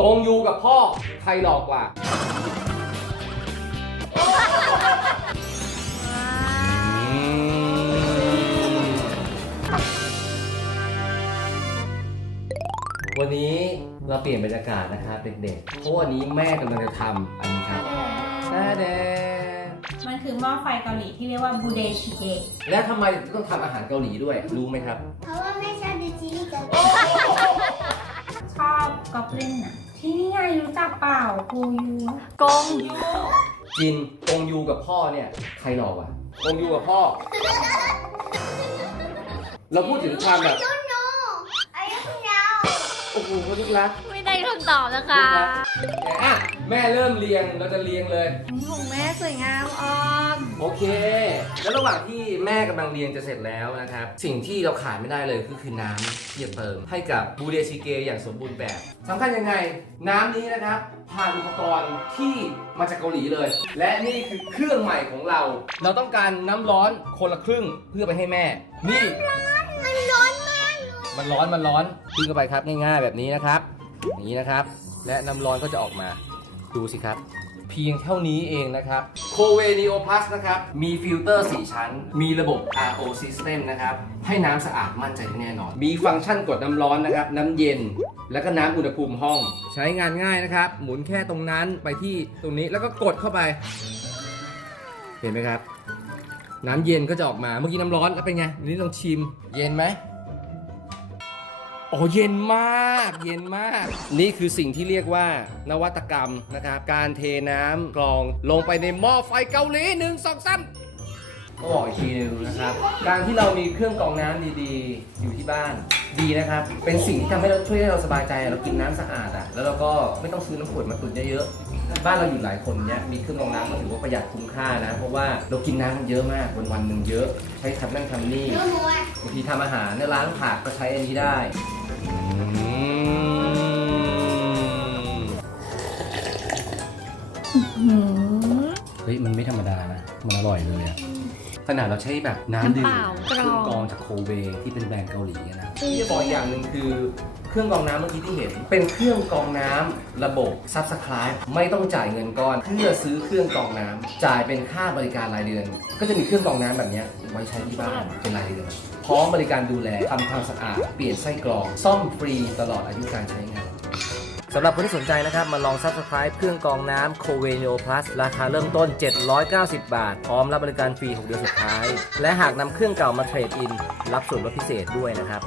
กงยูกับพ่อ ใครหลอกกว่าอืมวันนี้เราเปลี่ยนบรรยากาศนะครับเด็กๆเพราะวันนี้แม่กำลังจะทำอันนี้ครับแม่แดงมันคือหม้อไฟเกาหลีที่เรียกว่าบูเดชิเกะแล้วทำไมต้องทำอาหารเกาหลีด้วย รู้ไหมครับ เพราะว่าไม่ชอบดูซีรีส์เกาหลีช อบกอบลินอะที่นี่ไงรู้จักเปล่ากูยูอะกงยูจินกงยูกับพ่อเนี่ย ใครหลอกอะกงยูกับพ่อ เราพูดถึงความแบบ don't know I don't know โอ้โหลูกรักไม่ได้คำตอบนะคะอะแม่เริ่มเรียงเราจะเรียงเลยนี่ของแม่สวยงามออมโอเค แล้วระหว่างที่แม่กำลังเรียนจะเสร็จแล้วนะครับ สิ่งที่เราขาดไม่ได้เลยก็คือน้ำที่จะเติม ให้กับบูเดชิเกอย่างสมบูรณ์แบบสำคัญยังไง น้ำนี้นะครับผ่านอุปกรณ์ที่มาจากเกาหลีเลย และนี่คือเครื่องใหม่ของเรา เราต้องการน้ำร้อนคนละครึ่งเพื่อไปให้แม่ นี่ มันร้อนมากเลยมันร้อนมันร้อนขึ้นเข้าไปครับง่ายๆแบบนี้นะครับ อย่างนี้นะครับ และน้ำร้อนก็จะออกมาดูสิครับ เพียงเท่านี้เองนะครับ c o v e n e o Plus นะครับ มีฟิลเตอร์ 4 ชั้น มีระบบ RO System นะครับ ให้น้ำสะอาดมั่นใจแน่นอน มีฟังก์ชันกดน้ำร้อนนะครับ น้ำเย็น แล้วก็น้ำอุณหภูมิห้อง ใช้งานง่ายนะครับ หมุนแค่ตรงนั้นไปที่ตรงนี้แล้วก็กดเข้าไป เห็นไหมครับ น้ำเย็นก็จะออกมา เมื่อกี้น้ำร้อนแล้วเป็นไงนนี้ลองชิม เย็นไหม โอ้เย็นมากเย็นมาก นี่คือสิ่งที่เรียกว่านวัตกรรมนะครับ การเทน้ำกรองลงไปในหม้อไฟเกาหลีหนึ่งสองสามก็บอกอีกทีหนึงนะครับ การที่เรามีเครื่องกรองน้ำดีๆ อยู่ที่บ้านดีนะครับ เป็นสิ่งที่ทำให้เราช่วยให้เราสบายใจเรากินน้ำสะอาดอะแล้วเราก็ไม่ต้องซื้อน้ำขวดมาตุนเยอะๆบ้านเราอยู่หลายคนเนี้ยมีเครื่องกรองน้ำก็ถือว่าประหยัดคุ้มค่านะ เพราะว่าเรากินน้ำเยอะมากวันวันๆหนึ่งเยอะใช้ทำนั่นทำนี่ดูหนูอะบางที ทำอาหารเนี่ยล้างผักก็ใช้อันนี้ได้เฮ้ยมันไม่ธรรมดานะ มันอร่อยเลยอะขนาดเราใช้แบบน้ำดื่มน้ำเปล่ากรองเครื่องกรองจากโคเวที่เป็นแบรนด์เกาหลีอะนะที่จะบอกอย่างหนึ่งคือ เครื่องกรองน้ำเมื่อกี้ที่เห็น เป็นเครื่องกรองน้ำระบบ Subscribe ไม่ต้องจ่ายเงินก้อน เพื่อซื้อเครื่องกรองน้ำจ่ายเป็นค่าบริการรายเดือน ก็จะมีเครื่องกรองน้ำแบบเนี้ยไว้ใช้ที่บ้านเป็นรายเดือนพร้อมบริการดูแลทำความสะอาดเปลี่ยนไส้กรอง ซ่อมฟรีตลอดอายุการใช้งาน สำหรับคนที่สนใจนะครับ มาลอง Subscribe เครื่องกรองน้ำ c o v e n e o Plus ราคาเริ่มต้น 790 บาท พร้อมรับบริการฟรี 6 เดือนสุดท้าย และหากนำเครื่องเก่ามาเทรดอิน รับส่วนลดพิเศษด้วยนะครับ